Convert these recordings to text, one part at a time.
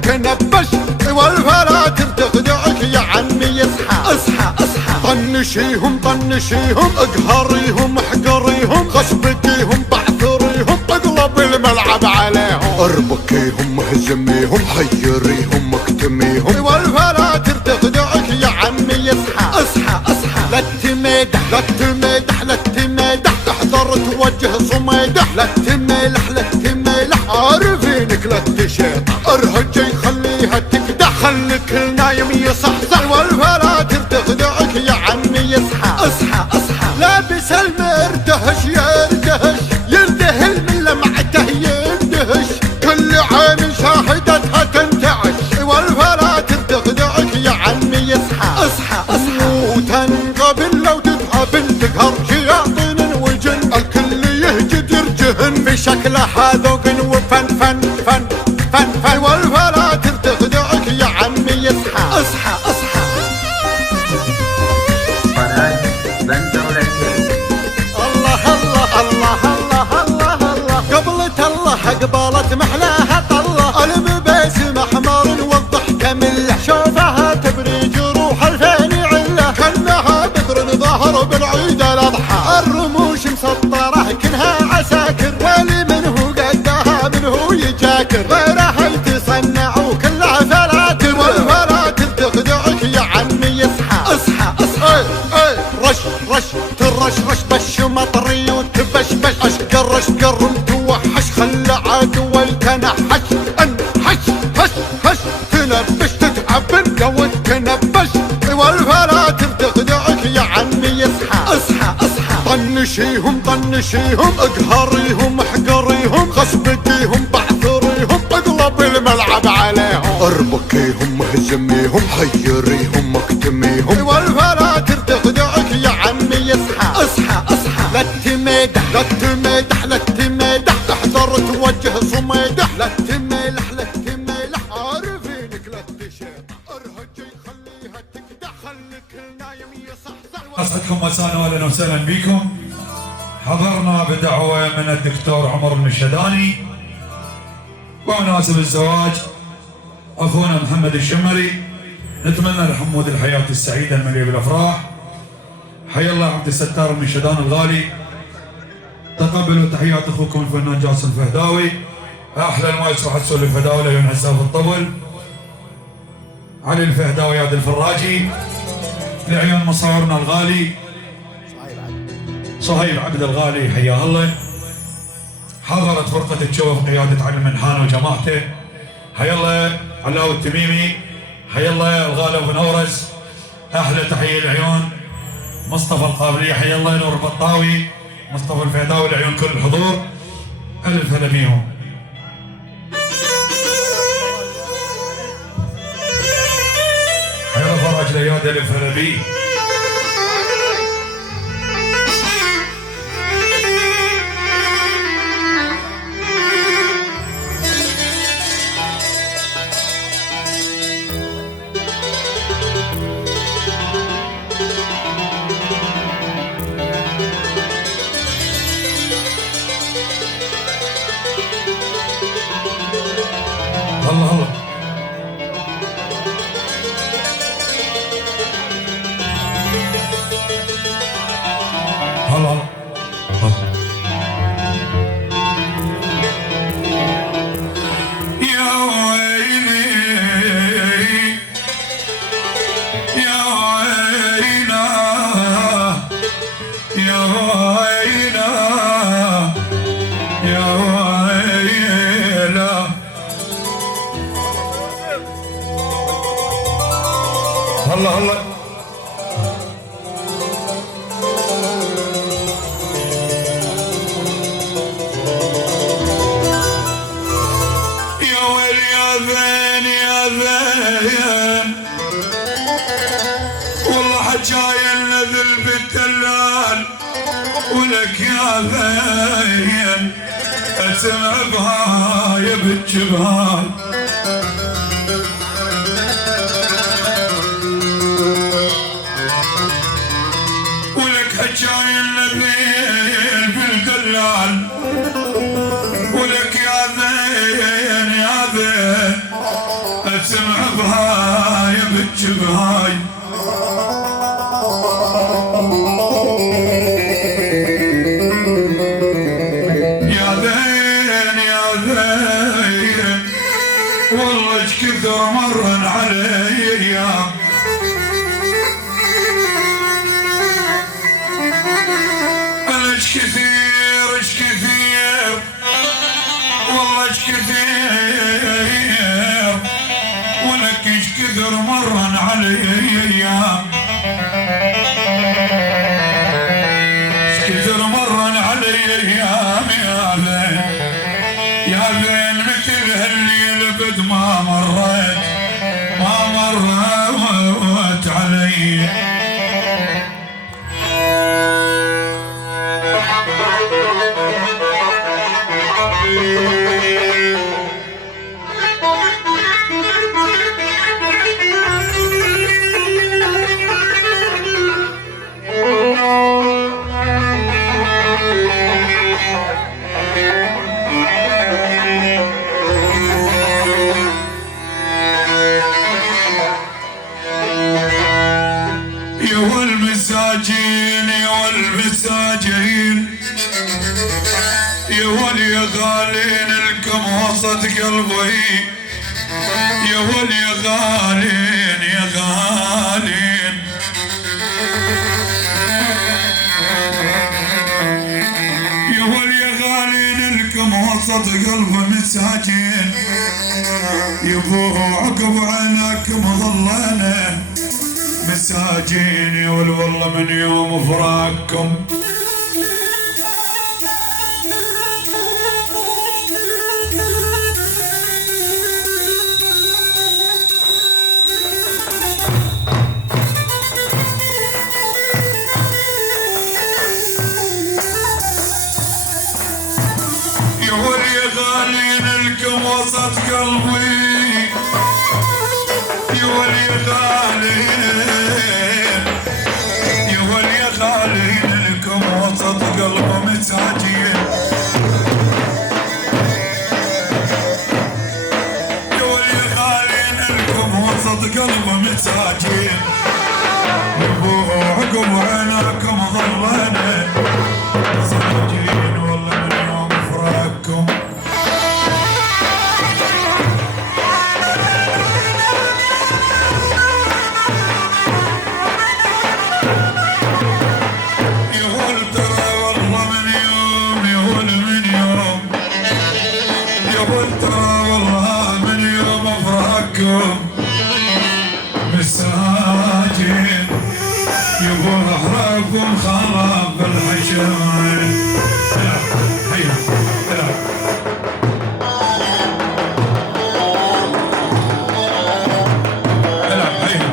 وتنبش والفلاتر تخدعك يا عمي اصحى اصحى اصحى طنشيهم طنشيهم اقهريهم احقريهم غصبتيهم بعثريهم اقلب الملعب عليهم اربكيهم اهزميهم حيريهم اكتميهم والفلاتر تخدعك يا عمي اصحى اصحى اصحى لا تمدح لا تمدح لا تمدح احذر توجه صميدح لا تملح لا تملح عارفينك لا تشيط ارهجي خليها تكدح خليك النايم يصحصح والفلاتر تخدعك يا عمي اصحى اصحى اصحى لابس المردهش يردهش يردهل من لمعته يندهش كل عين شاهدتها تنتعش والفلاتر تخدعك يا عمي اصحى اصحى اصحى وتنقبل لو تتقابل تقهر شياطين وجن الكل يهجد يرجهن بشكله هذوق وفن فن فن فن فن والفلاتر تخدعك يا عمي اصحى اصحى اصحى الله الله الله الله الله الله قبلت الله قبلت محلاها طله الببيس محمر والضحكه مله شوفها تبري جروح الفين عله كانها بدر ظهر بالعيد الاضحى الرموش مسطره كلها عساكر والي منه قدها منه يجاكر غيرها يتصنع وكلها فلاتر والفلاتر تخدعك يا عمي اصحى اصحى اصحى رش رش ترشرش بش مطري وتبشبش اشقر اشقر وتوحش خلى عدو يتنحش انحش هش هش تنبش تتعبن لو تنبش والفلاتر تخدعك يا عمي اصحى اصحى اصحى طنشيهم طنشيهم اقهريهم احقريهم غصبتيهم بعثريهم اقلب الملعب عليهم اربكيهم اهزميهم حيريهم اكتميهم والفلاتر تخدعك يا عمي اصحى اصحى اصحى لا تمدح لا تمدح لا تمدح احذر توجه صميدح لا تملح لا تملح عارفينك لا تشيط ارهجي خليها تكدح خليك النايم يصحصح اسعدكم مسانا واهلا وسهلا بكم. حضرنا بدعوه من الدكتور عمر المشهداني ومناسب الزواج اخونا محمد الشمري. نتمنى لحمود الحياه السعيده المليئه بالافراح. حيا الله عبد الستار المشهدان الغالي. تقبلوا تحيات اخوكم الفنان جاسم الفهداوي. احلى المايسترو حسون الفهداوي لعيون هساف الطبل. علي الفهداوي ياد الفراجي لعيون مصورنا الغالي صهيب عبد الغالي حياه الله. حضرت فرقه تشوف قياده علي المنحان وجماعته. حيا الله علاوي التميمي. حيا الله الغالي ابو نورس. احلى تحيه لعيون مصطفى القابلي. حيا الله نور البطاوي مصطفى الفهداوي لعيون كل الحضور. الف هلا بيهم. حيا الله فرج لياد الف هلا بيه. الله الله الله يا ويلي يا وينا يا وينا يا ويلا الله الله يا ويل يا ذين يا ذين والله حجاي النذل بالدلال ولك يا ذين اسمع بهاي بالجبال حجاي النذيل بالدلال ولك يا ذين يا ذين والله ايش كثر مرن علي ايام، انا ايش كثير ايش كثير والله ايش كثير، ولك ايش كثر مرن علي ايام، ايش كثر مرن علي ايام يا بين يا بين، مثل هالليل بد ما مرت علي. يا والمساجين يا والمساجين يا واليا غالين لكم وسط قلبي، يا واليا غالين يا غالين، يا واليا غالين لكم وسط قلب مساجين، يبوه عقب عيناكم ظلنا مساجين، يا والله من يوم فراقكم يا واليا غالين لكم وسط قلبي، يا واليا غالين يا واليا غالين لكم وسط قلب مساجين، يا واليا غالين لكم وسط قلب مساجين، يبوه عقب عيناكم ظلنا مساجين، والله من يوم فراقكم مساجين، يبو احرقكم خراب الحشاية. هيا العب العب هيا.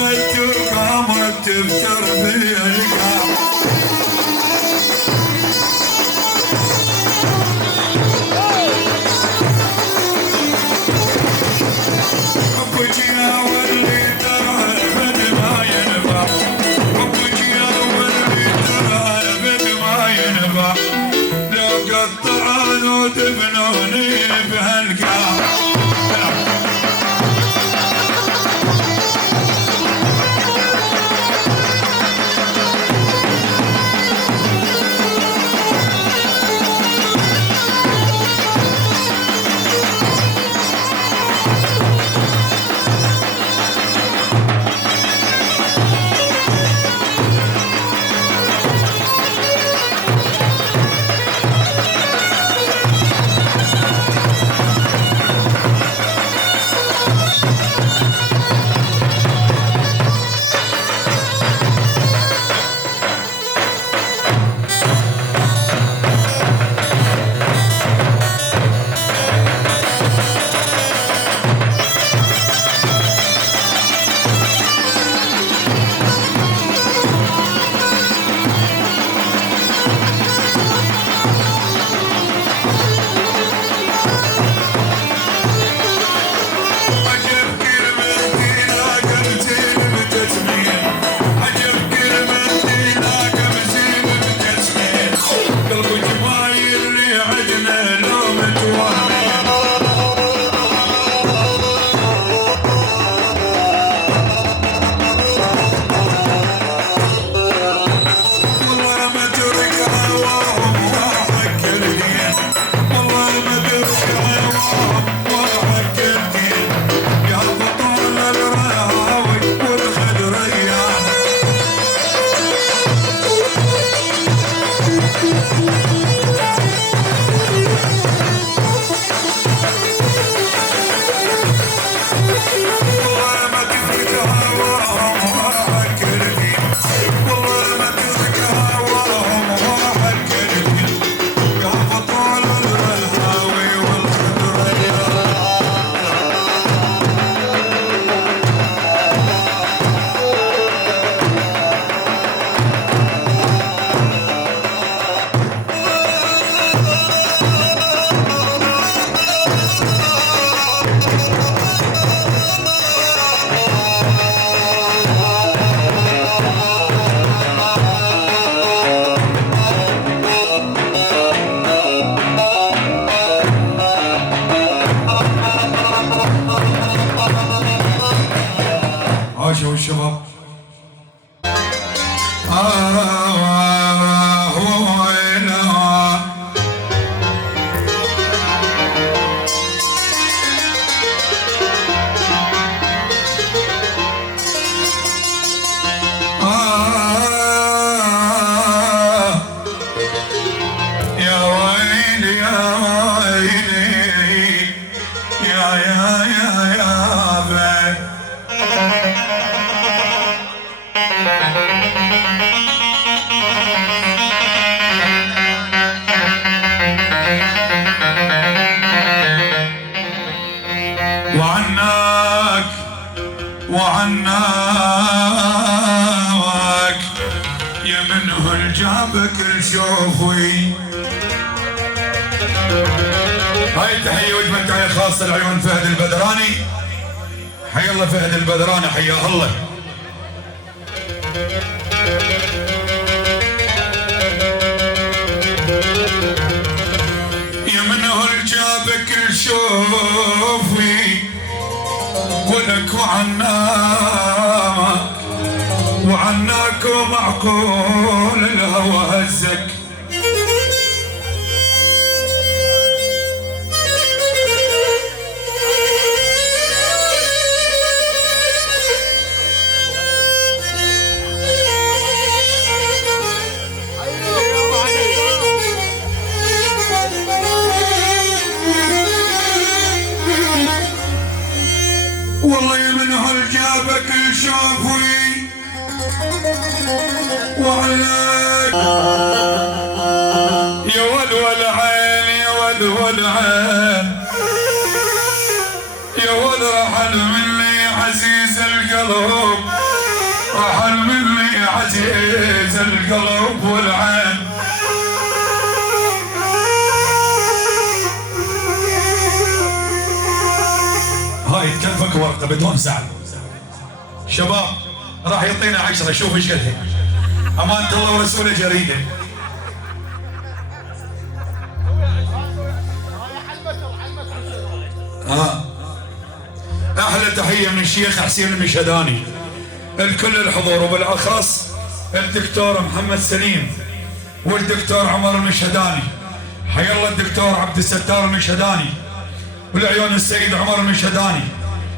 والخد وقامت تفتر بالقام. حبك يا ولي ترى البد ما ينفع، حبك يا ولي ترى البد ما ينفع، لو قطعان ودفنوني بهالقاع. عاشوا الشباب. يا ويلي يا ويلي يا بي. وعناك يا منه الجابك الشوفي. هاي تحية وجبة تحية خاصة لعيون فهد البدراني. حي الله فهد البدراني حياه الله. يا منه الجابك الشوفي ولك وعناك ومعقول الهوى هزك. والله منه الجابك الشافي وعليك يا ولول عين يا ولول عين يا ول رحل مني عزيز القلب. رحل مني عزيز القلب والعين. هاي تكلفك ورقة بدون سعر. شباب راح يعطينا 10، شوف ايش قدها. أمانة الله ورسوله جريدة. أحلى تحية من الشيخ حسين المشهداني الكل الحضور، وبالأخص الدكتور محمد سليم والدكتور عمر المشهداني. حي الله الدكتور عبد الستار المشهداني، والعيون السيد عمر المشهداني،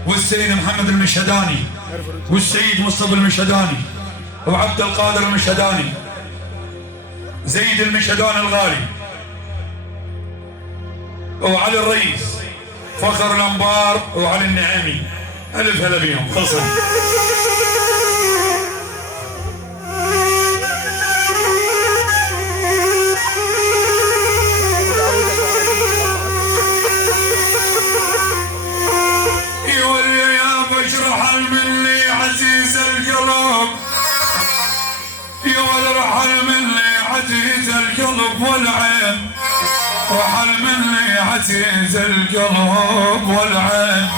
والسيد محمد المشهداني، والسيد مصطفى المشهداني، وعبد القادر المشهداني، زيد المشهداني الغالي، وعلي الرئيس، فخر الانبار، وعلي النعيمي. الف هلا بيهم. خلصنا. يولي يا بشرح مني عزيز القلب، يولي رحل مني عزيز القلب والعين، رحل مني عزيز القلب والعين.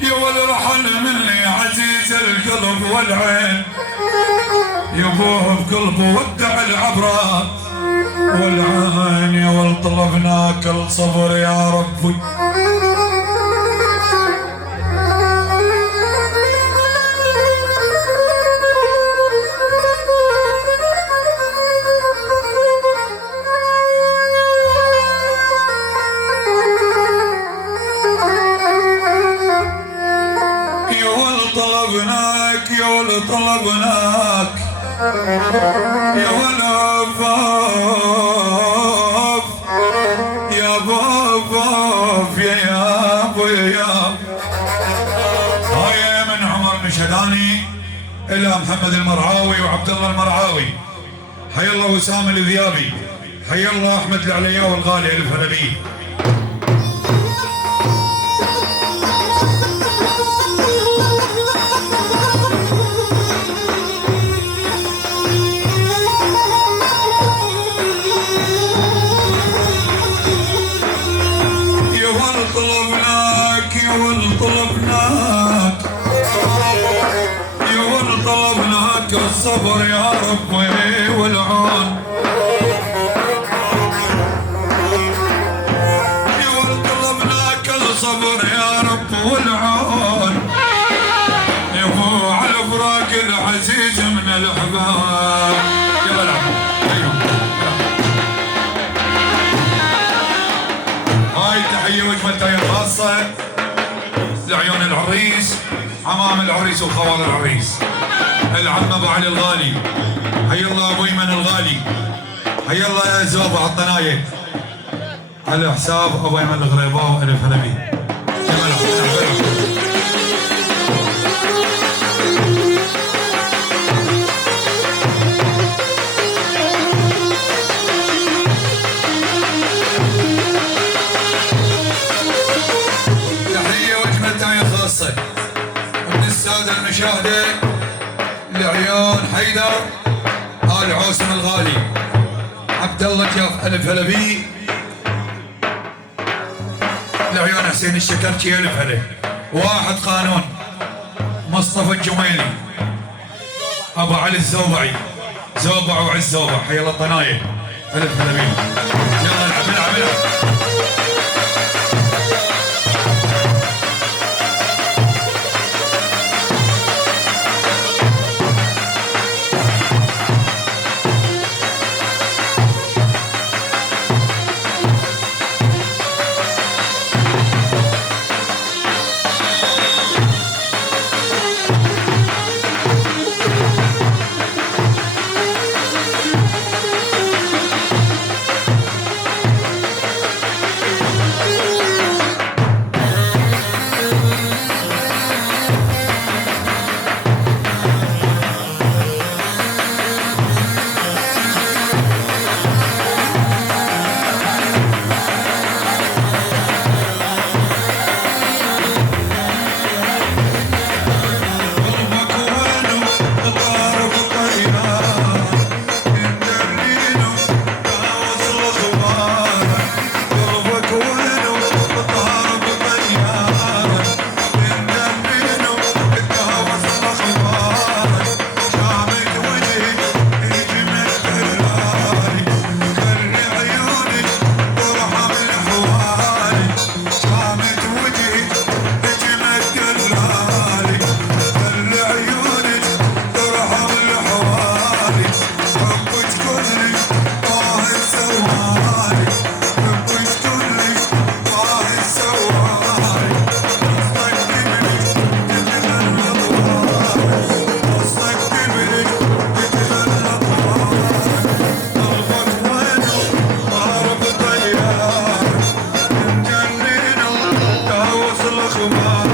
يولي رحل مني عزيز القلب والعين، يبوه بقلبه ودع العبرات والعين. يا ولد طلبناك الصبر يا ربي، طلبناك يا ولد طلبناك يا ولد باب يا باب يا ابو يا. هاي من عمر المشهداني الى محمد المرعاوي وعبد الله المرعاوي. حي الله وسام الذيابي، حي الله احمد العلياوي الغالي الف هلا بيه. طلبناك يا ولد طلبناك يا ولد طلبناك الصبر يا ربي والعون. يا ولد طلبناك الصبر يا رب والعون. يا ابو على فراق العزيز من الاحباب. يلا العب. هاي تحية وجمة تحية خاصة لعيون العريس، عمام العريس وخوال العريس، العم ابو علي الغالي، حي الله ابو ايمن الغالي، حي الله يا زوبة على الطناية، على حساب ابو ايمن الغريباوي الف هلا بيه. من السادة المشاهدة لعيون حيدر آل عوسم الغالي، عبد الله جاف الف هلا بيه. لعيون حسين الشكرتي الف هلا. واحد قانون مصطفى الجميلي، ابو علي الزوبعي، زوبع وعز زوبع، حي الله طنايه الف هلا بيه. يلا العب العب العب. ومالك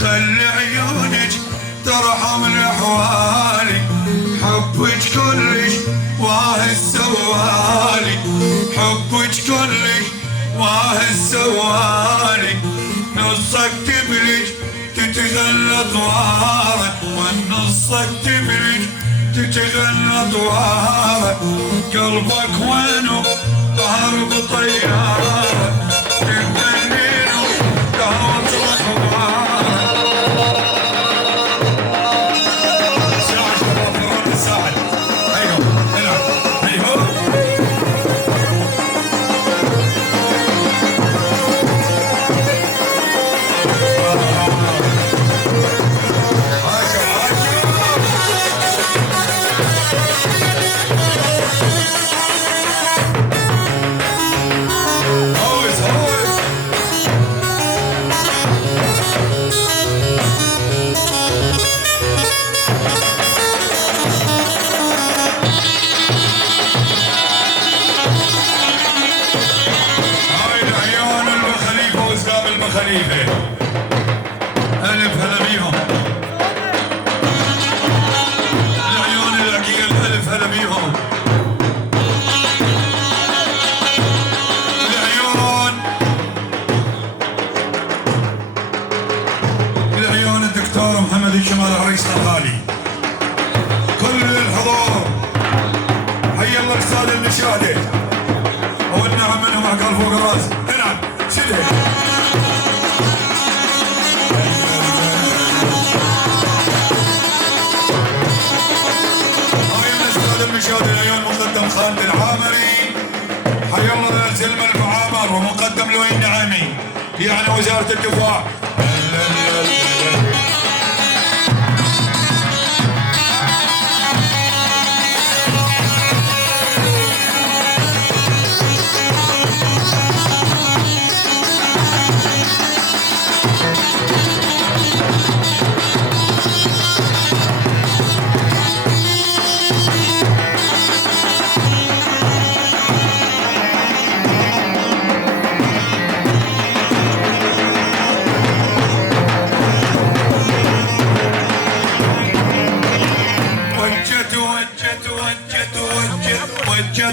خلي عيونك ترحم الأحوالي حبك كلش واهي السوالي حبك كلش واهي السوالي نصك تبلج تتغلى طوارك والنصك تبلج تتغلى طوارك قلبك وينه ظهر بطيارك تتغنينه قهوة الأخبار خليفة ألف هلا بيهم العيون العقيل ألف هلا بيهم العيون الدكتور محمد الشمال عريسنا الغالي كل الحضور حي الله أجساد المشاهدة والنعم منهم عقال فوق الراس نعم سيدي المشاهد اليوم مقدم خالد العامري حي الله سلم المعامر ومقدم لوين النعمي يعني وزارة الدفاع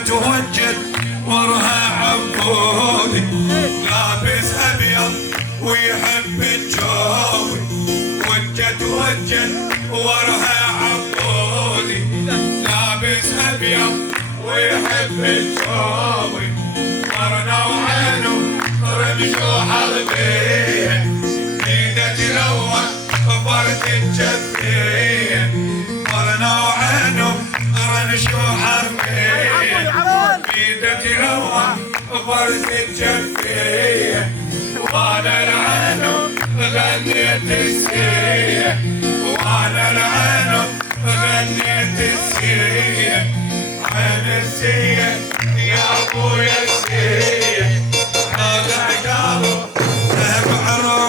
توجد ورها عبودي لابس ابيض ويحب الجوي وجد ورها عبودي لابس ابيض ويحب الجوي ورنا وعينه رمشو حربيه ايده تلون فرد الجبيه ورنا وعينه رمشو حربيه ايده تلون فرد الجبيه وانا العينه غنيت السيه وانا العينه غنيت السيه عين السيه يا ابويا السيه هذا عقابه ذهب عربيه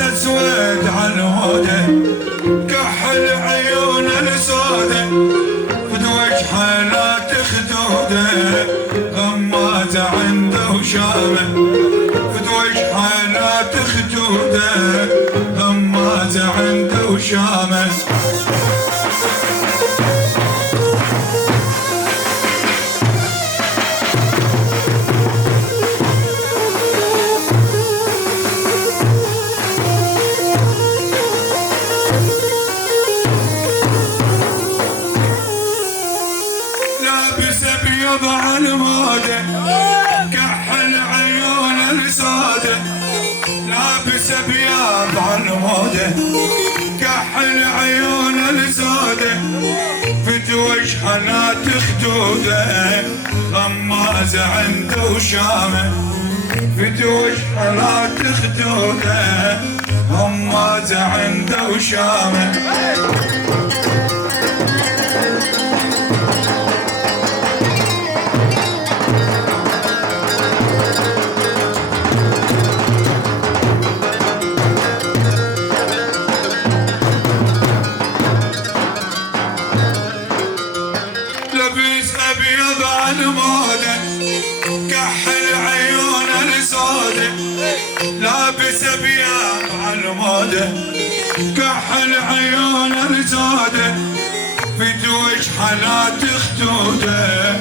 اسود عالهودة كحل عيون السودة فد وجهه لا تخدوده غمات عنده وشامه فد وجهه لا تخدوده غمات عنده وشامه يضع المودة كحل عيون السودة لابس بياض المودة كحل عيون السودة فد وجهه لا تخدوده غمازة عنده وشامة فد وجهه لا تخدوده غمازة عنده وشامة ابيض عالمودة كحل عيون السودة لابس ابيض عالمودة كحل عيون السودة فد وجهه لا تخدوده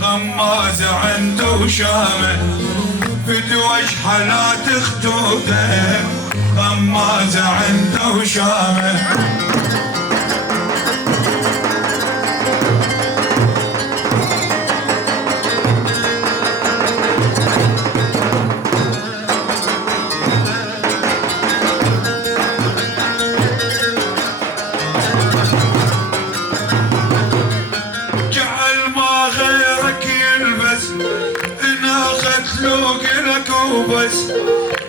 غمازة عنده وشامة فد وجهه لا تخدوده غمازة عنده وشامة وبس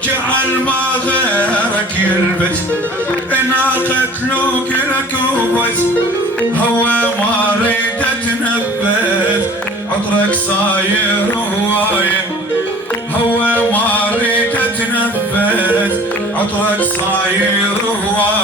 جعل ما غيرك يلبس انا قتلوك لك وبس هو ما ريد اتنبس عطرك صاير هوايه هو ما ريد اتنبس عطرك صاير هوايه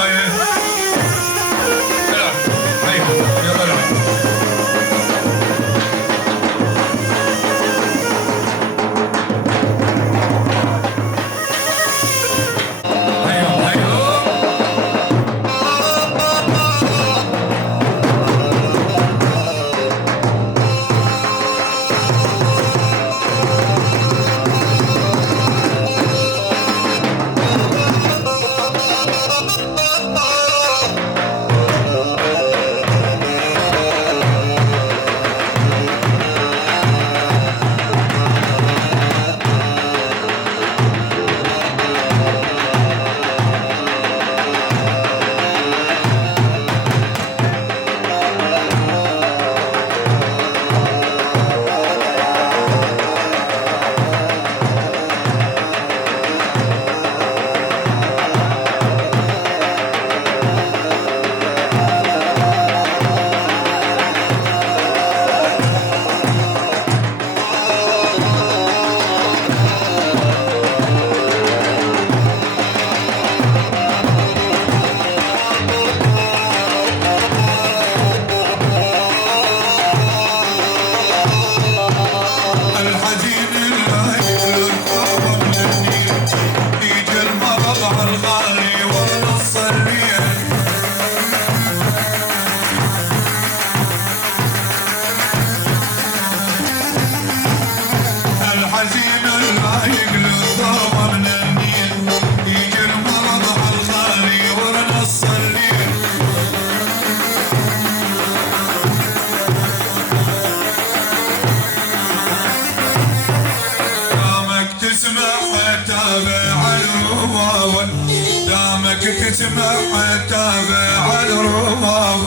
تسمع تابع الرباب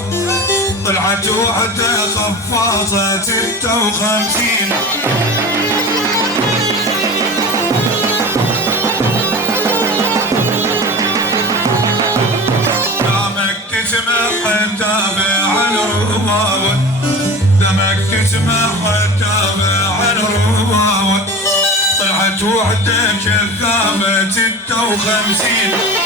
طلعت وحدة خفاصة 56 دامك تسمع تابع الرباب دامك تسمع تابع الرباب طلعت طلعت وحدك الثامة 56.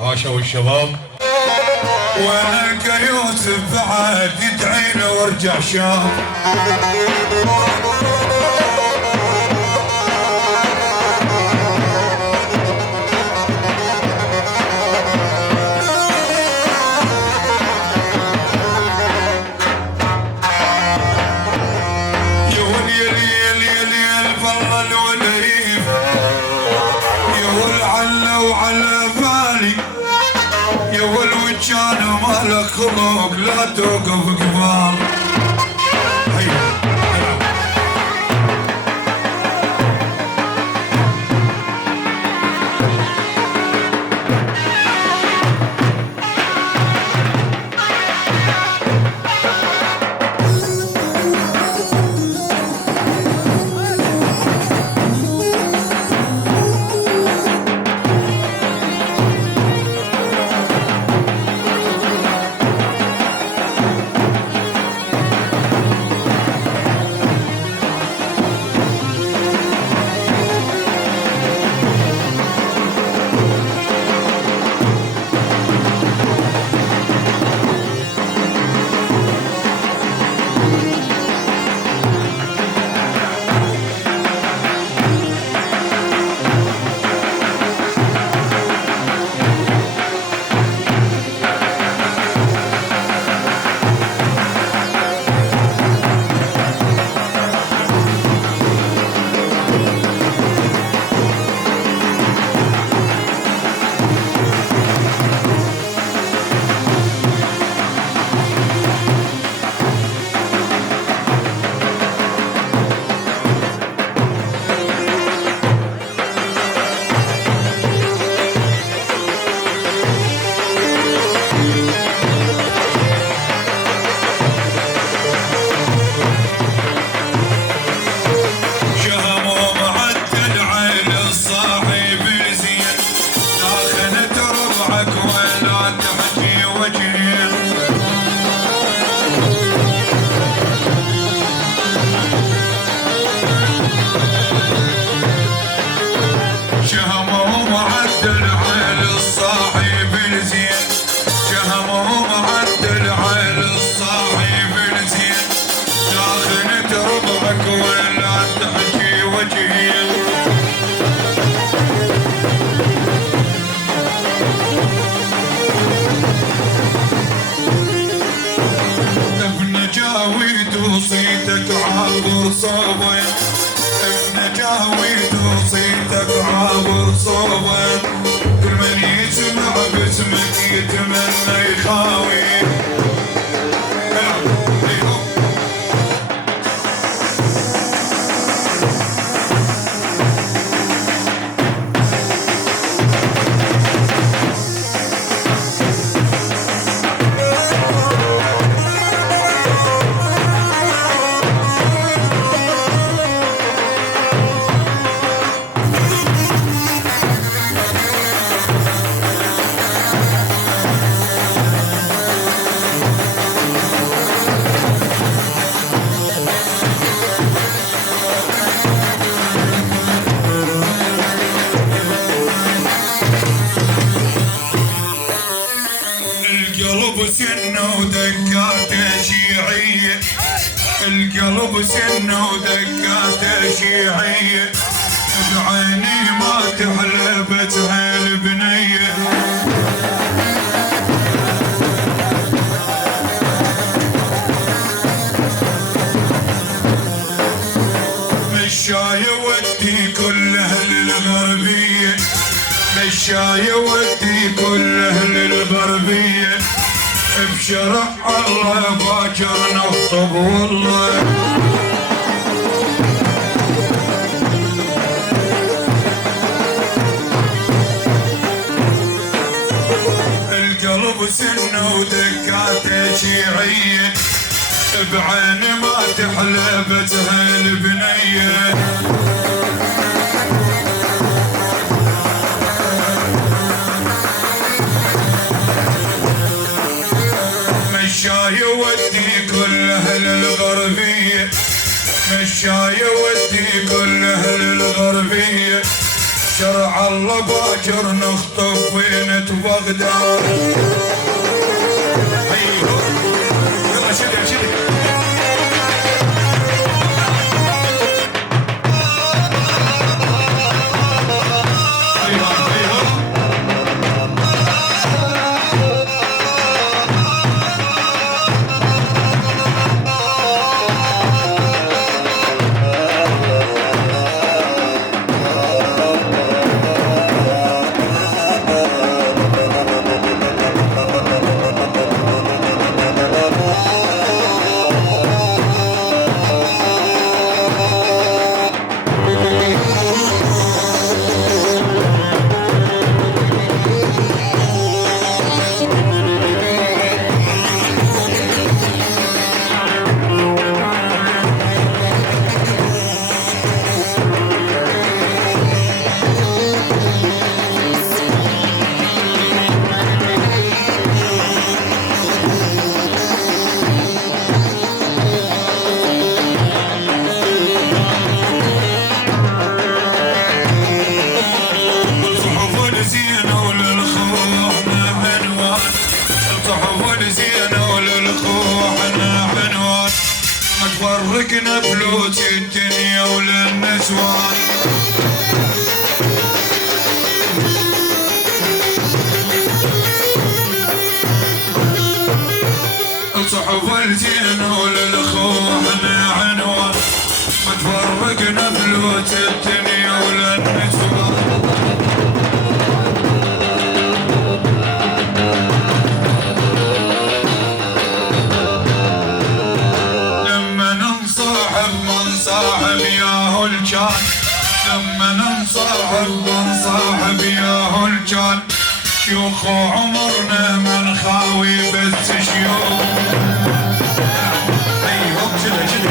عاشوا الشباب. ونلقى يوسف بعد يدعي له وارجع شاب. كانوا مالك خلق لا توقف قبال. صيتك عابر صوبه، بنجاويد وصيتك عابر صوبه، كل من يسمع باسمك يتمنى يخاوي. القلب سنه ودقاته شيعية، القلب سنه ودقاته شيعية، بعيني ما تحلبتها البنية. مشاي ودي كل اهل الغربية، مشاي ودي كل اهل الغربية، شرع الله باكر نخطب والله. القلب سنه ودكاته شيعيه بعين ما تحلبتها البنيه. مشاي ودي كل اهل الغربيه، مشاي ودي كل اهل الغربيه. شرع الله باكر نخطب بينة بغداد. ايوه يلا شدها شدها. فرقنا بلوت الدنيا وللنسوان. صحف الزين وللخوح عنوان. ما تفرقنا بلوت الدنيا وللنسوان. صاحب ياهو الجان، لما ننصاحب نصاحب ياهو الجان. شيوخ عمرنا من خاوي بس شيوخ. ايوه كذا كذا.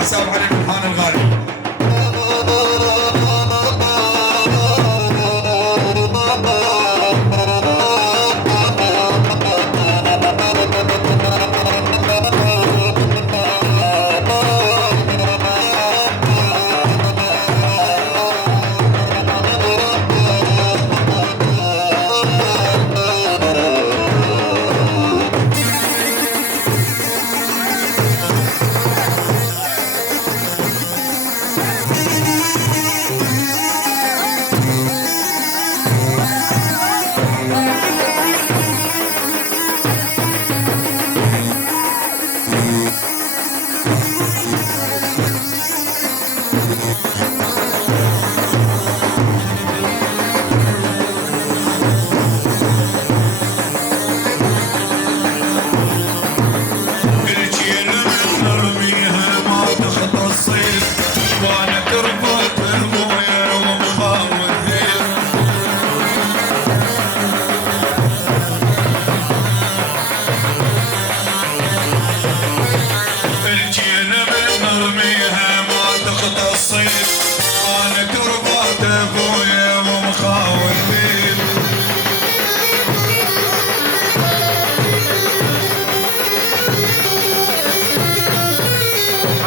حساب علي المنحان الغالي.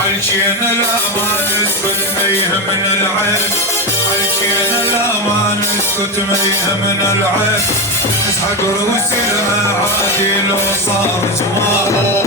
عالجينا لا ما نسبة فيها من العين، عالجينا لا ما نسبة اسكت ميها من العيب اسحق روسي لها عادي لو صار جمال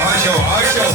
عاشوا عاشوا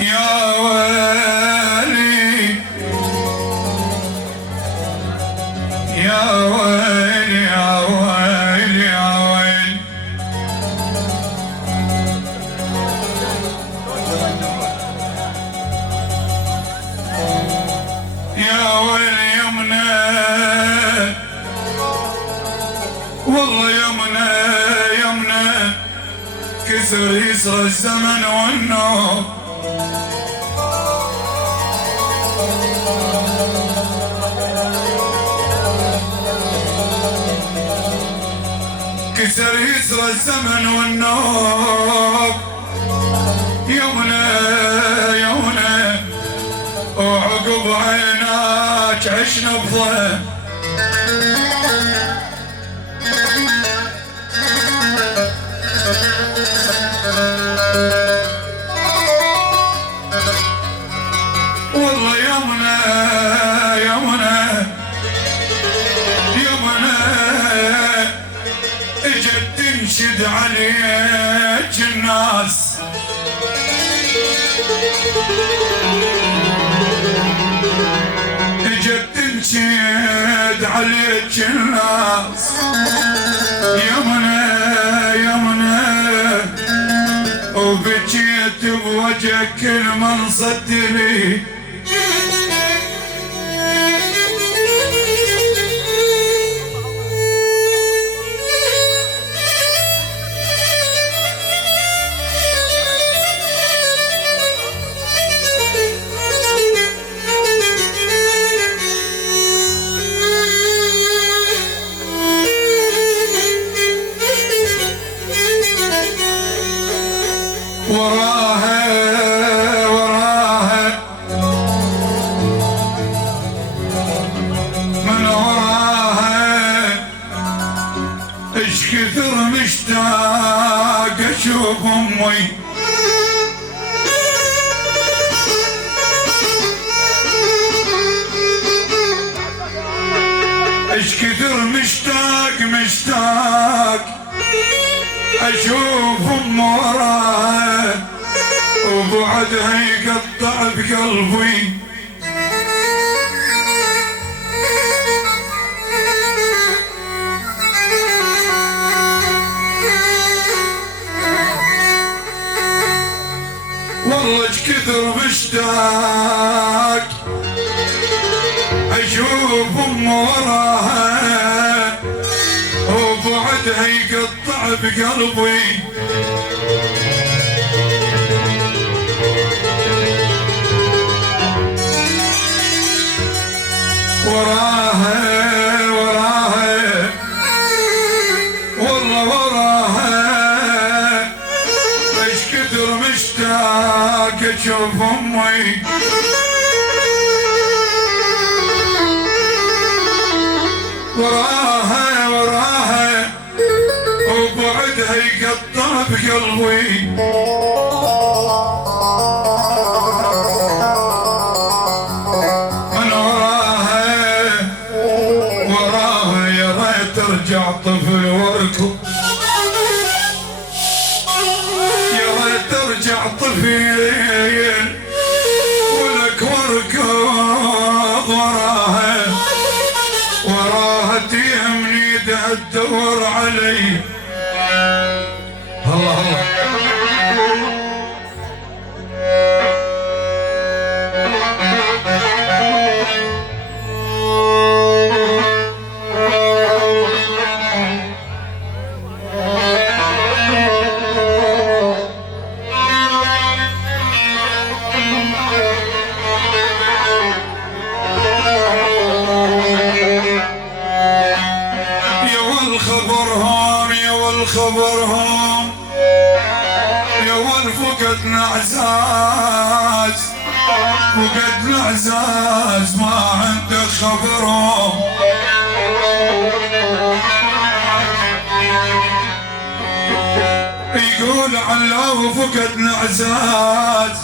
يا ويلي يا ويلي يا ويلي يا ويلي يا ويلي يمنى والله يمنى يمنى كسر يسرى الزمن والنوم كسر يسرى الزمن والنوم يومنا يومنا وعقب عيناك عشنا بظلم والله يومنا يومنا يومنا اجت تنشد عليك الناس اجت تنشد عليك الناس يومنا يومنا وبكيت بوجهك كل من صدري وراها وراها من وراها اش كثر مشتاق اشوف امي اش كثر مشتاق مشتاق اشوف ام وراها وبعدها يقطع بقلبي والله اش كثر مشتاق اشوف ام وراها وبعدها يقطع بقلبي وراها وراها والله وراها ايش كثر مشتاق اشوف امي وراها وراها وبعدها يقطع بقلبي من وراها يا ريت ترجع طفل واركض يا ريت ترجع طفل ولك واركض وراها تيمني تدور علي الله الله خبرهم يا ول فقدنا عزاز فقدنا عزاز ما عندك خبرهم يقول علاه فقدنا عزاز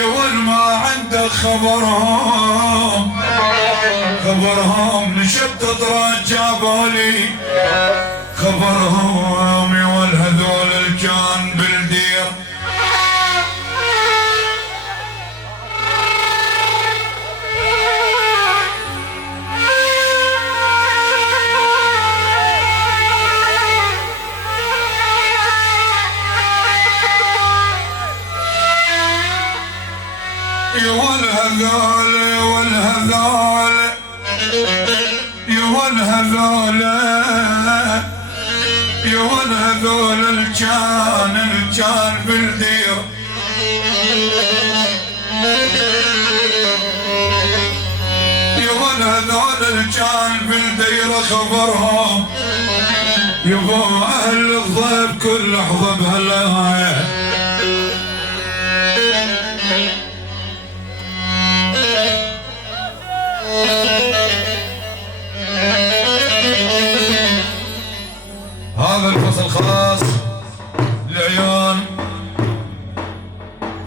يا ول ما عندك خبرهم نشدد رجابولي خبرهم يا والهذول الجان بالدير يا والهذول يا والهذول يا والهذول يا والهذول الجان بالدير يا والهذول الجان بالدير خبرهم يبغوا اهل الضيب كل لحظه بهالآية هذا الفصل خاص لعيون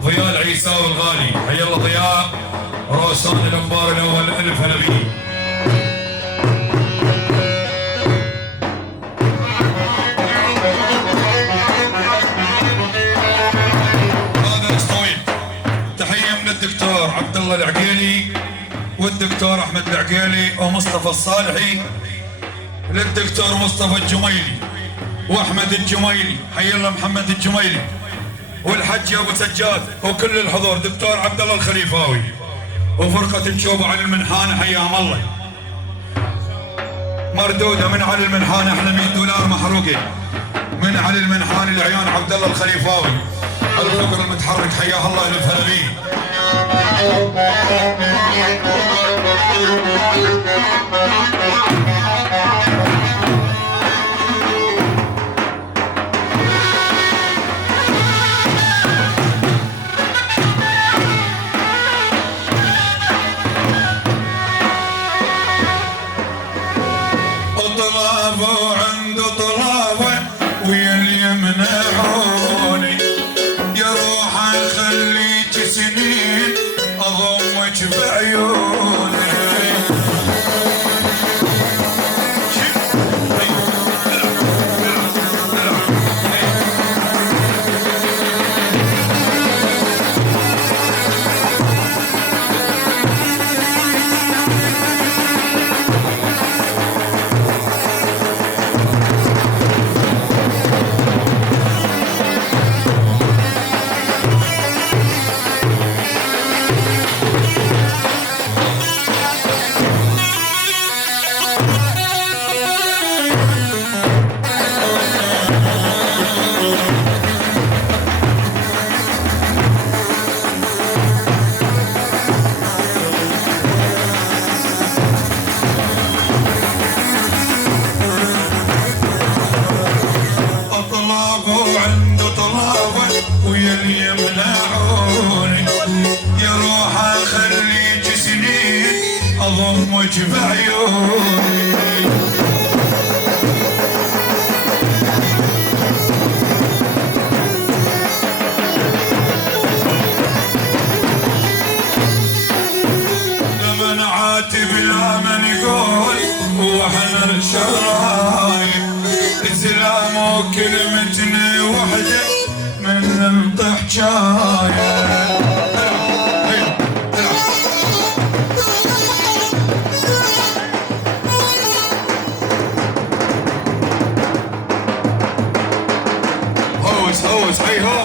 ضياء العيساوي الغالي حي الله ضياء روسان الانبار الاول الف هلا بيه هذا الاسطويل تحيه من الدكتور عبد الله العقيلي والدكتور احمد العقيلي ومصطفى الصالحي للدكتور مصطفى الجميلي واحمد الجميلي حي الله محمد الجميلي والحج ابو سجاد وكل الحضور دكتور عبد الله الخليفاوي وفرقه الشوب علي المنحان حياهم الله مردوده من علي المنحان احلى $100 محروقين من علي المنحان العيون عبد الله الخليفاوي الفقر المتحرك حياه الله الف هلا بيه طلابه عند طلابه ويا اللي يمنعوني يا روح خليك سنين اضمك بعيوني وعنده طلابه ويا اللي يمنعوني يا روح اخليك سنين اضمك بعيوني. لمن عاتب لا من يقول واحنا الشرايب اسلام وكلمتنا وحده من ننطح حجايه. هوس هوس هي هو.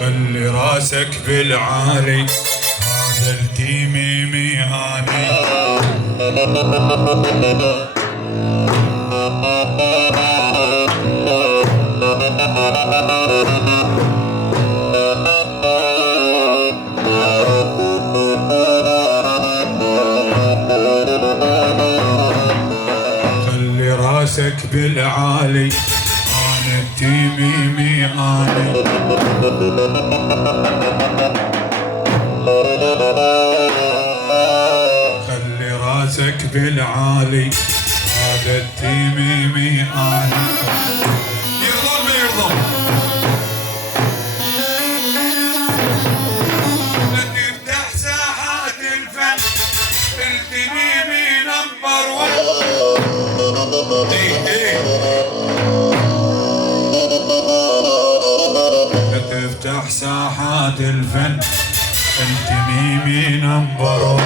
خلي راسك بالعالي هذا التيميمي هاني. خلي راسك بالعالي انا التيميمي انا. خلي راسك بالعالي هذا التيميمي انا. يرضى ما يرضى تفتح ساحات الفن التيميمي نمبر 1. تفتح ساحات الفن التميمي نمبر 1.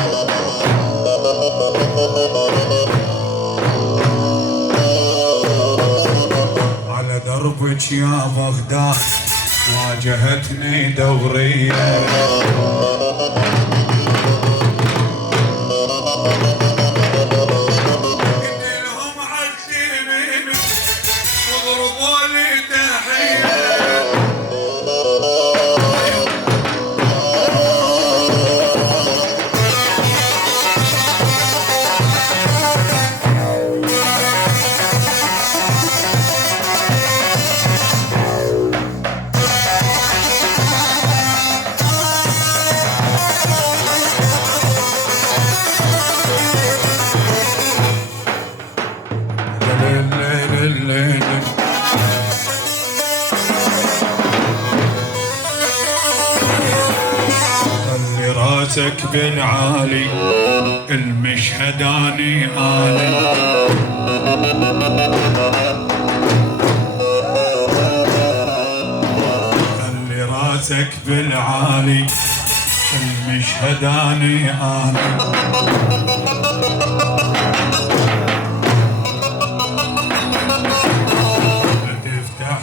على دربك يا بغداد واجهتني دورية قلتلهم عالتميمي وضربوا لي تحية. خلي راسك بالعالي المشهداني آلي. خلي راسك بالعالي المشهداني آلي.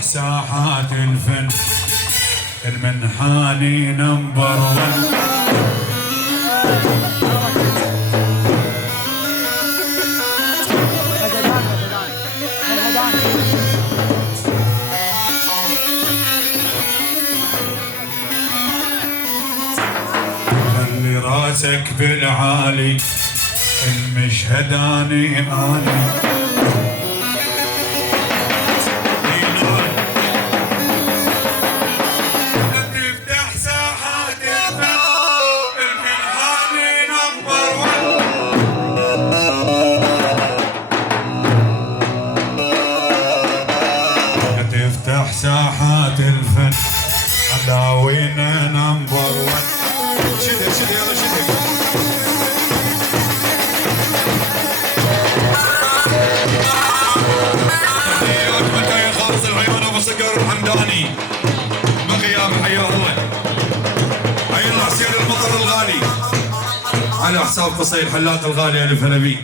ساحات الفن المنحاني نمبر 1. خلي راسك بالعالي المشهداني آلي. ساحات الفن علاوينا نمبر 1. شدك شدك يلا شدك. متى يا خالص العيون ابو صقر الحمداني بغياب حيا الله. حي الله حسين المطر الغالي على حساب قصي الحلات الغالي الف هلا بيه.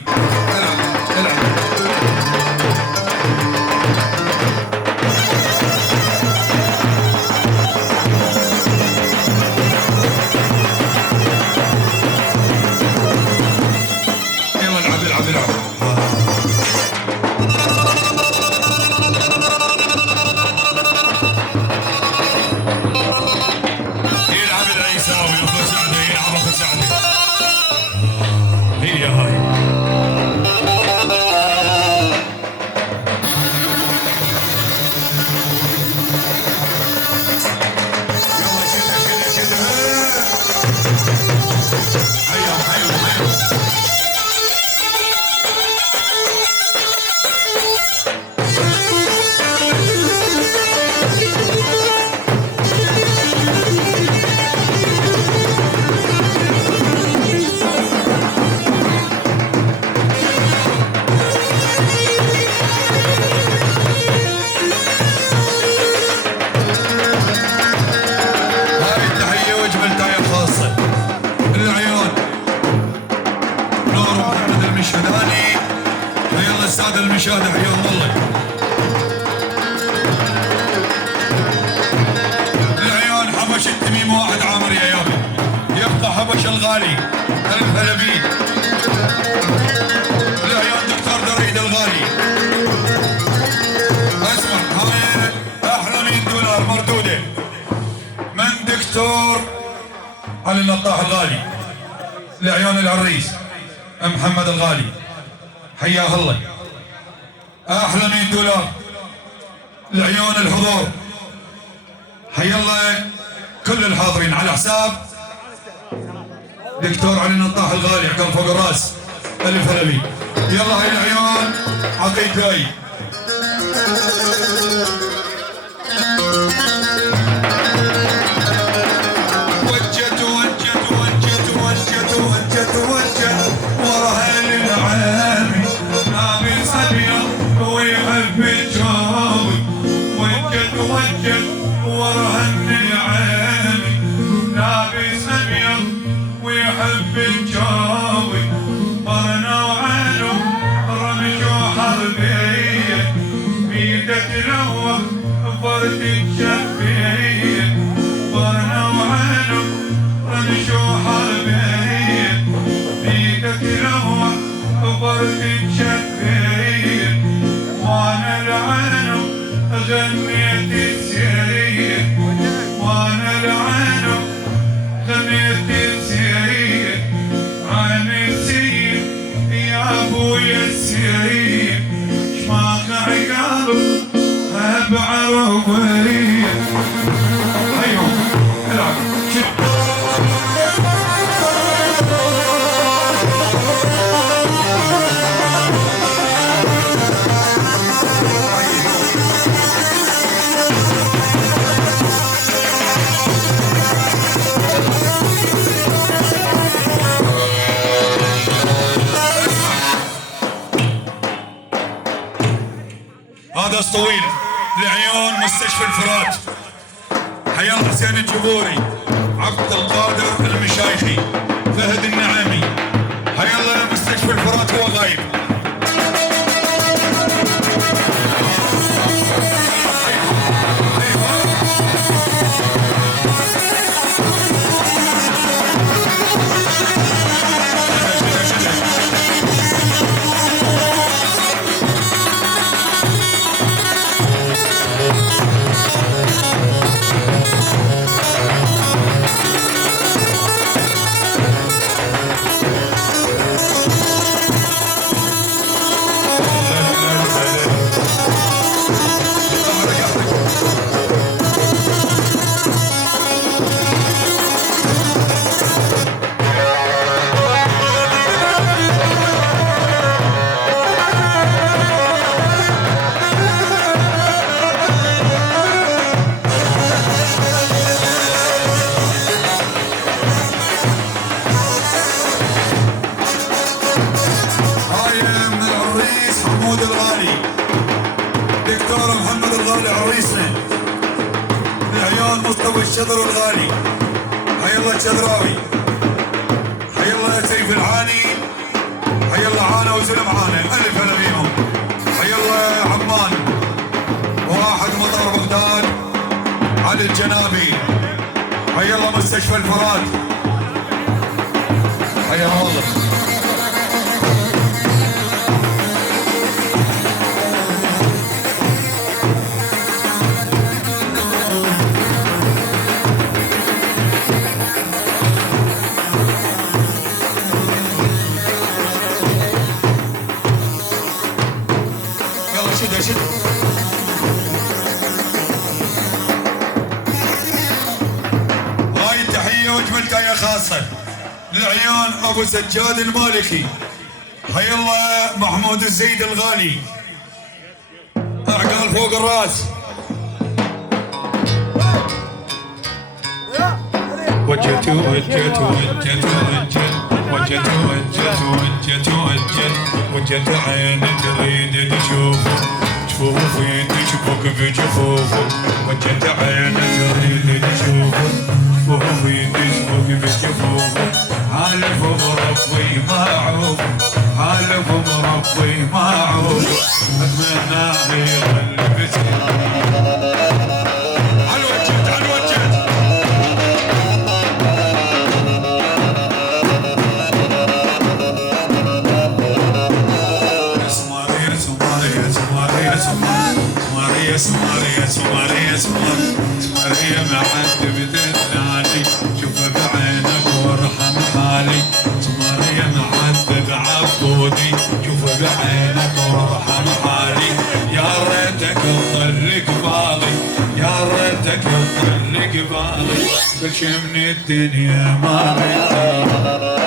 العب العب. السادة حياهم الله. العيون حبش التميم واحد عامر يا يابي، يبقى حبش الغالي ألف هلا بيه. العيون دكتور دريد الغالي. اسمع هاي احلى $100 مردودة من دكتور علي النطاح الغالي لعيون العريس محمد الغالي، حياه الله. احلى $100 لعيون الحضور، حيا الله كل الحاضرين على حساب دكتور علي النطاح الغالي، عقل فوق الراس الف هلا بيه. يلا هاي العيون عقيد جاي. وجت وجت وجت وجت وجت وجت ورا العامي لابس ابيض ويحب الجاوي. وجت وجت ورا العامي لابس ابيض ويحب الجاوي. برنا وعانوا رمش وحربيه بيده تلوح فرد الشفيه. برنا وعانوا رمش وحربيه بيده تلوح فرد الشفيه. وانا لعانوا غنيت السيريه. وانا لعانوا غنيت السيريه. عن السير يا ابويا السيريه. شماخ عقاله بعربيه. ايوه العب شد. هذا الطويل لعيون مستشفى الفرات، حيا الله حسين الجبوري، عبد القادر المشايخي، فهد النعامي. حيا الله مستشفى الفرات هو غايب. مصطفى الشذر الغالي، حي الله الشذراوي، حي الله سيف العاني، حي الله عانة وسلم عانة، ألف هلا بيهم. حي الله عمان واحد مطار بغداد علي الجنابي، حي الله مستشفى الفرات، حيا الله. هاي التحية وجملتك يا خاصة للعيان ابو سجاد المالكي، حي الله محمود الزيد الغالي، اعقال فوق الراس. وجهت وجهت وجهت وجهت وجهت وجهت وجهت وجهت عين تريد تشوفه جفوفي تشبك بجفوفه، وجهت عين تريد تشوفه جفوفي تشبك بجفوفه. حالف بربي ما عوف، حالف بربي ما عوف، معذب تثناني شوف بعينك وارحم حالي مريم معذب عبودي شوف بعينك وارحم حالي يا ريتك تضل قبالي يا ريتك تضل قبالي كل شي من الدنيا ما بيتي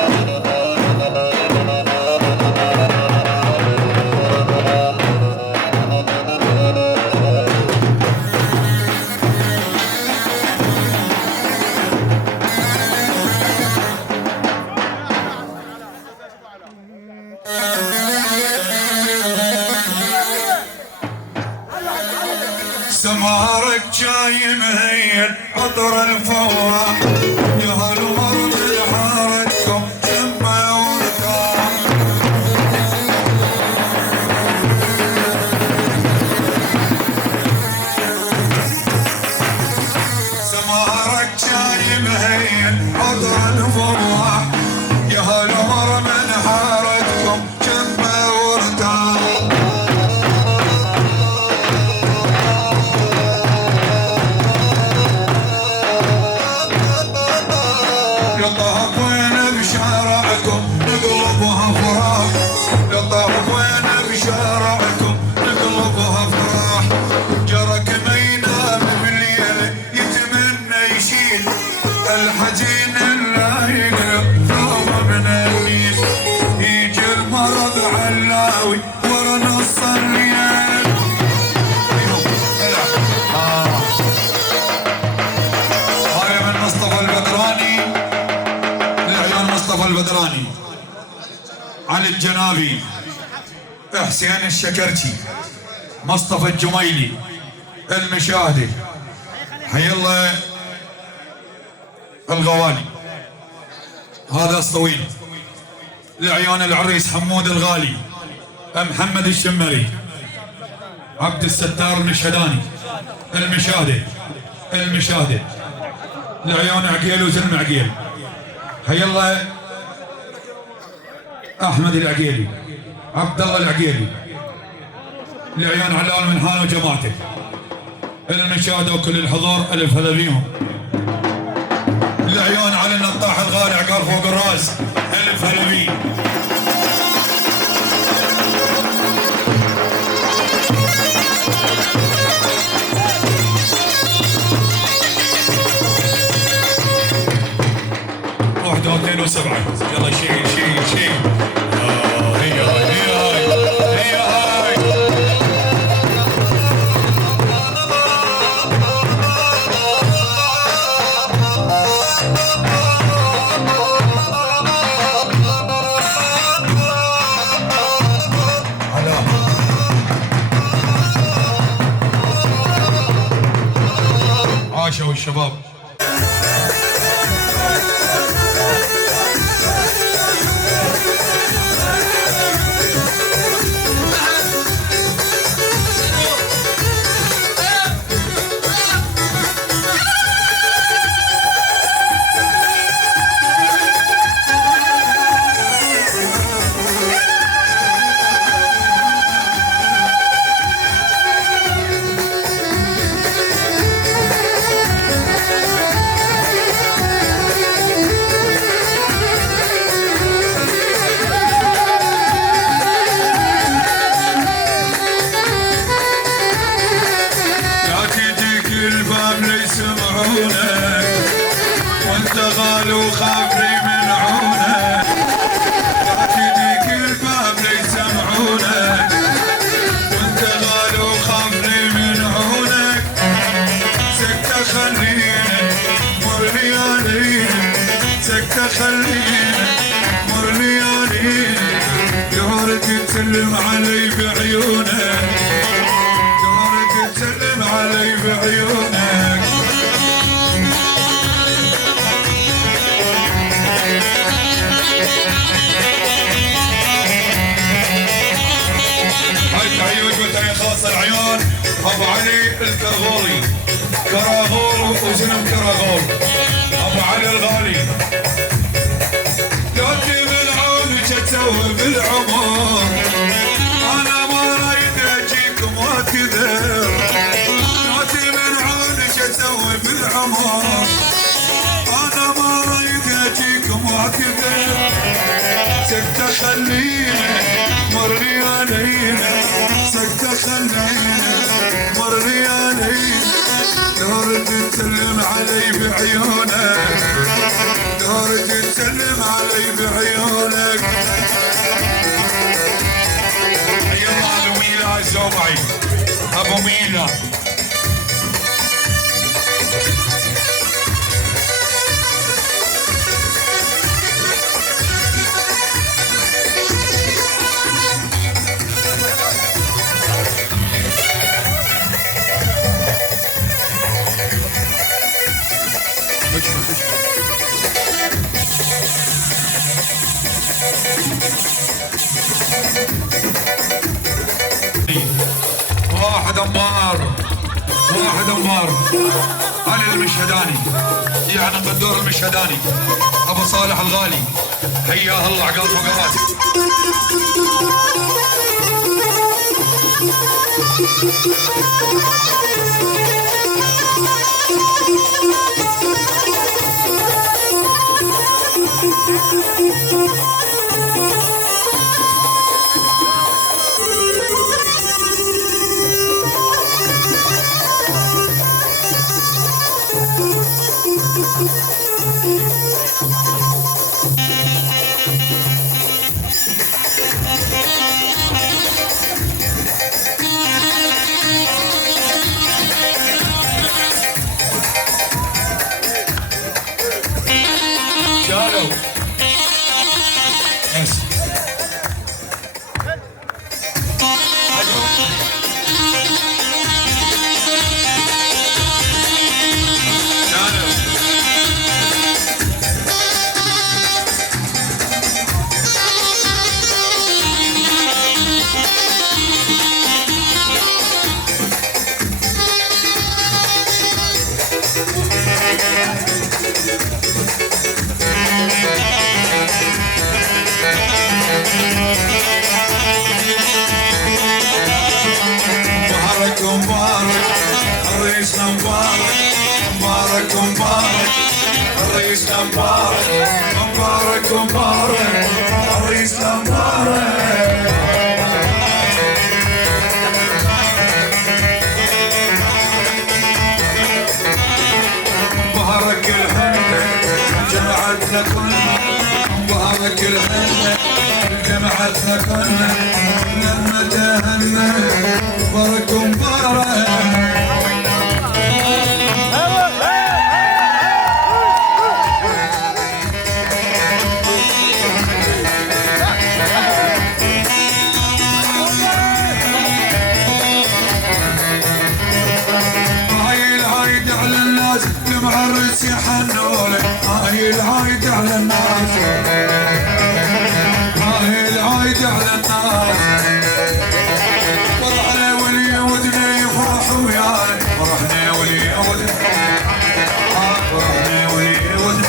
سمارك جاي مهيل عطر الفواح يا هالمر بالحارتكم شمه وارتاح سمارك جاي مهيل عطر الفواح يا هالمر من حارتكم شمه وارتاح الحزين اللايق ثوبه من النيل يجي المرض علاوي ورا نص الليل هاي من مصطفى البدراني لعيون مصطفى البدراني علي الجنابي حسين الشكرتي مصطفى الجميلي المشاهدي حي الله الغوالي هذا الطويل لعيون العريس حمود الغالي محمد الشمري عبد الستار النشهداني المشاهدة لعيون عقيل وزلم عقيل حي الله احمد العقيلي عبد الله العقيلي لعيون علال منهان وجماعته المشاهدة وكل الحضور الف هلا بيهم العيون على النطاح الغالي عقال فوق الراس الف هلا بيه واحد واثنين وسبعة يلا شيل هي عاشوا الشباب غالي وخافري من عونك يعتنيك الباب ليسمعونك وانت غالي وخافري من عونك سكتة خلينا مر ليالينا سكتة خلينا مر ليالينا دورك تسلم علي بعيونك دورك تسلم علي بعيونك العيون ابو علي الكرغوري كراغور وزنم كراغور ابو علي الغالي لوتي بالعون تسوي بالعمر انا ما رايد اجيكم واكذب لوتي بالعون تسوي بالعمر انا ما رايد اجيكم واعتذر، سكتة خلينا مرني علينا، سكتة خلينا مرني علينا، دارت تسلم علي بعيونك، دارت تسلم علي بعيونك. يلا ابو ميلا الزوبعي، ابو ميلا واحد انبار، واحد انبار علي المشهداني، يعني قدور المشهداني ابو صالح الغالي، حياه الله عقال فقرات. مبارك مبارك الرئيسنا مبارك، مبارك مبارك الرئيسنا مبارك. مبارك الهنا جمعتنا كلنا، مبارك الهنا جمعتنا كلنا، لما تهنا مبارك مبارك. المعرس يحنونه، هاي العايد على الناس، هاي العايد على الناس. فرحنا واليودنا يفرح ويانا، فرحنا واليودنا، فرحنا واليودنا.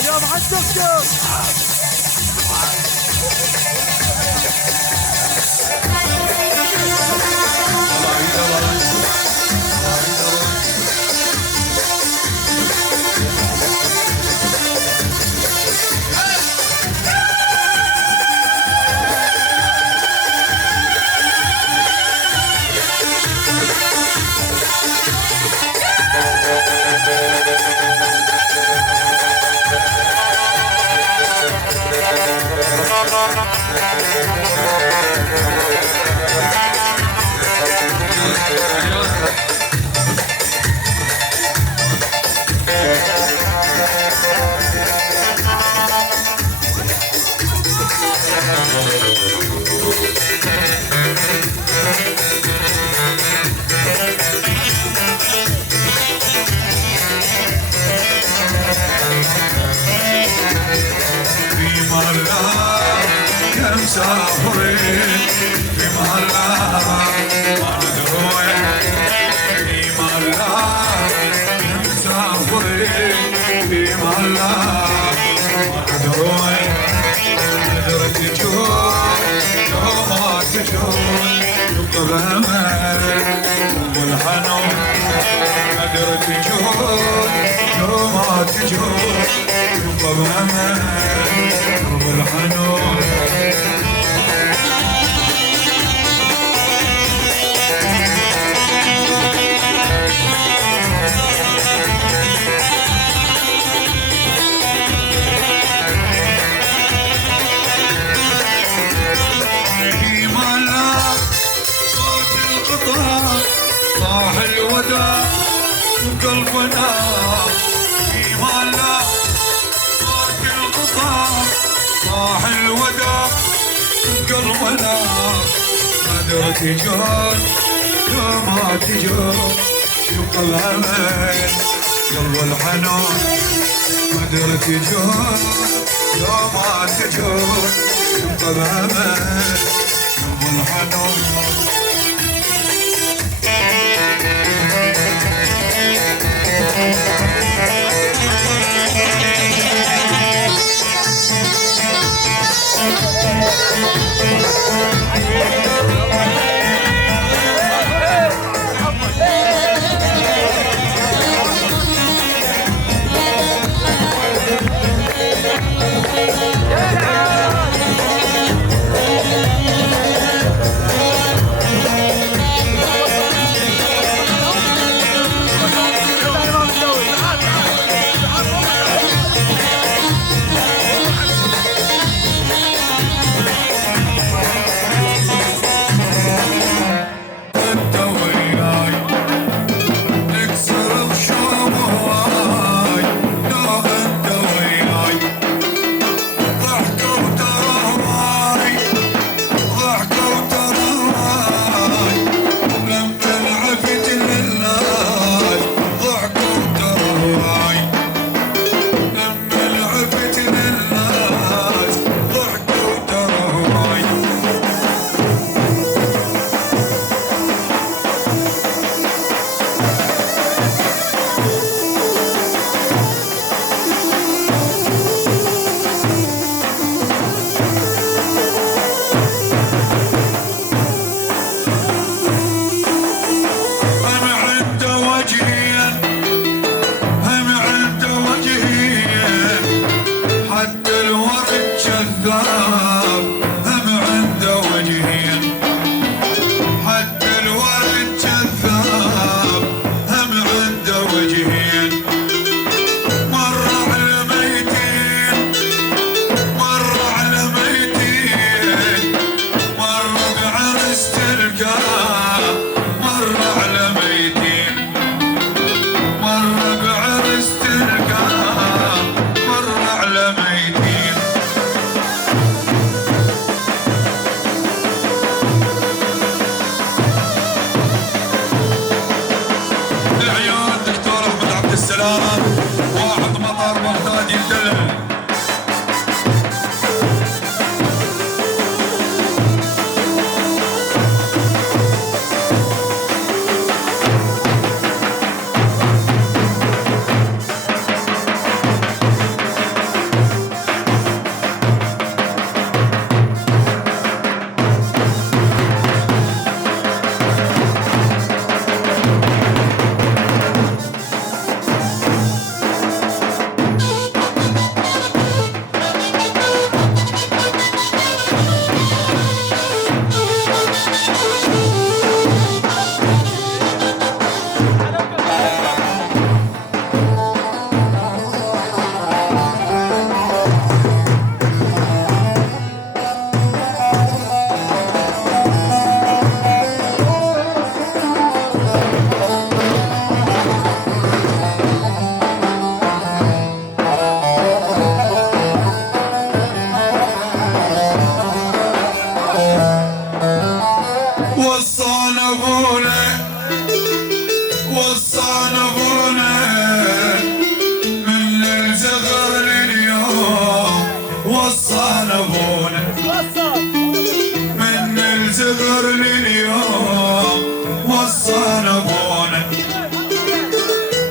اليوم على الدكتور مسافرين في مهلا ما ندري في مهلا مسافرين في مهلا ما ندري ندري تجون لو ما تجون يطلب امل والحنون ندري تجون لو ما تجون يطلب امل والحنون صاح الوداع قلبنا في مالا صوت القطار صاح الوداع قلبنا ما درت تجون لو ما تجون يبقى الامل قلب الحنون ما درت تجون لو ما تجون يبقى الامل قلب الحنون ابونا من الزغر لليوم وصانا ابونا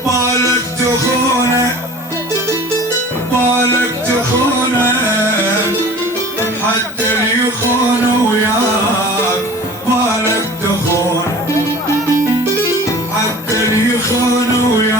مالك تخونه مالك تخونه حتى اللي يخون وياك مالك تخونه حتى اللي يخون وياك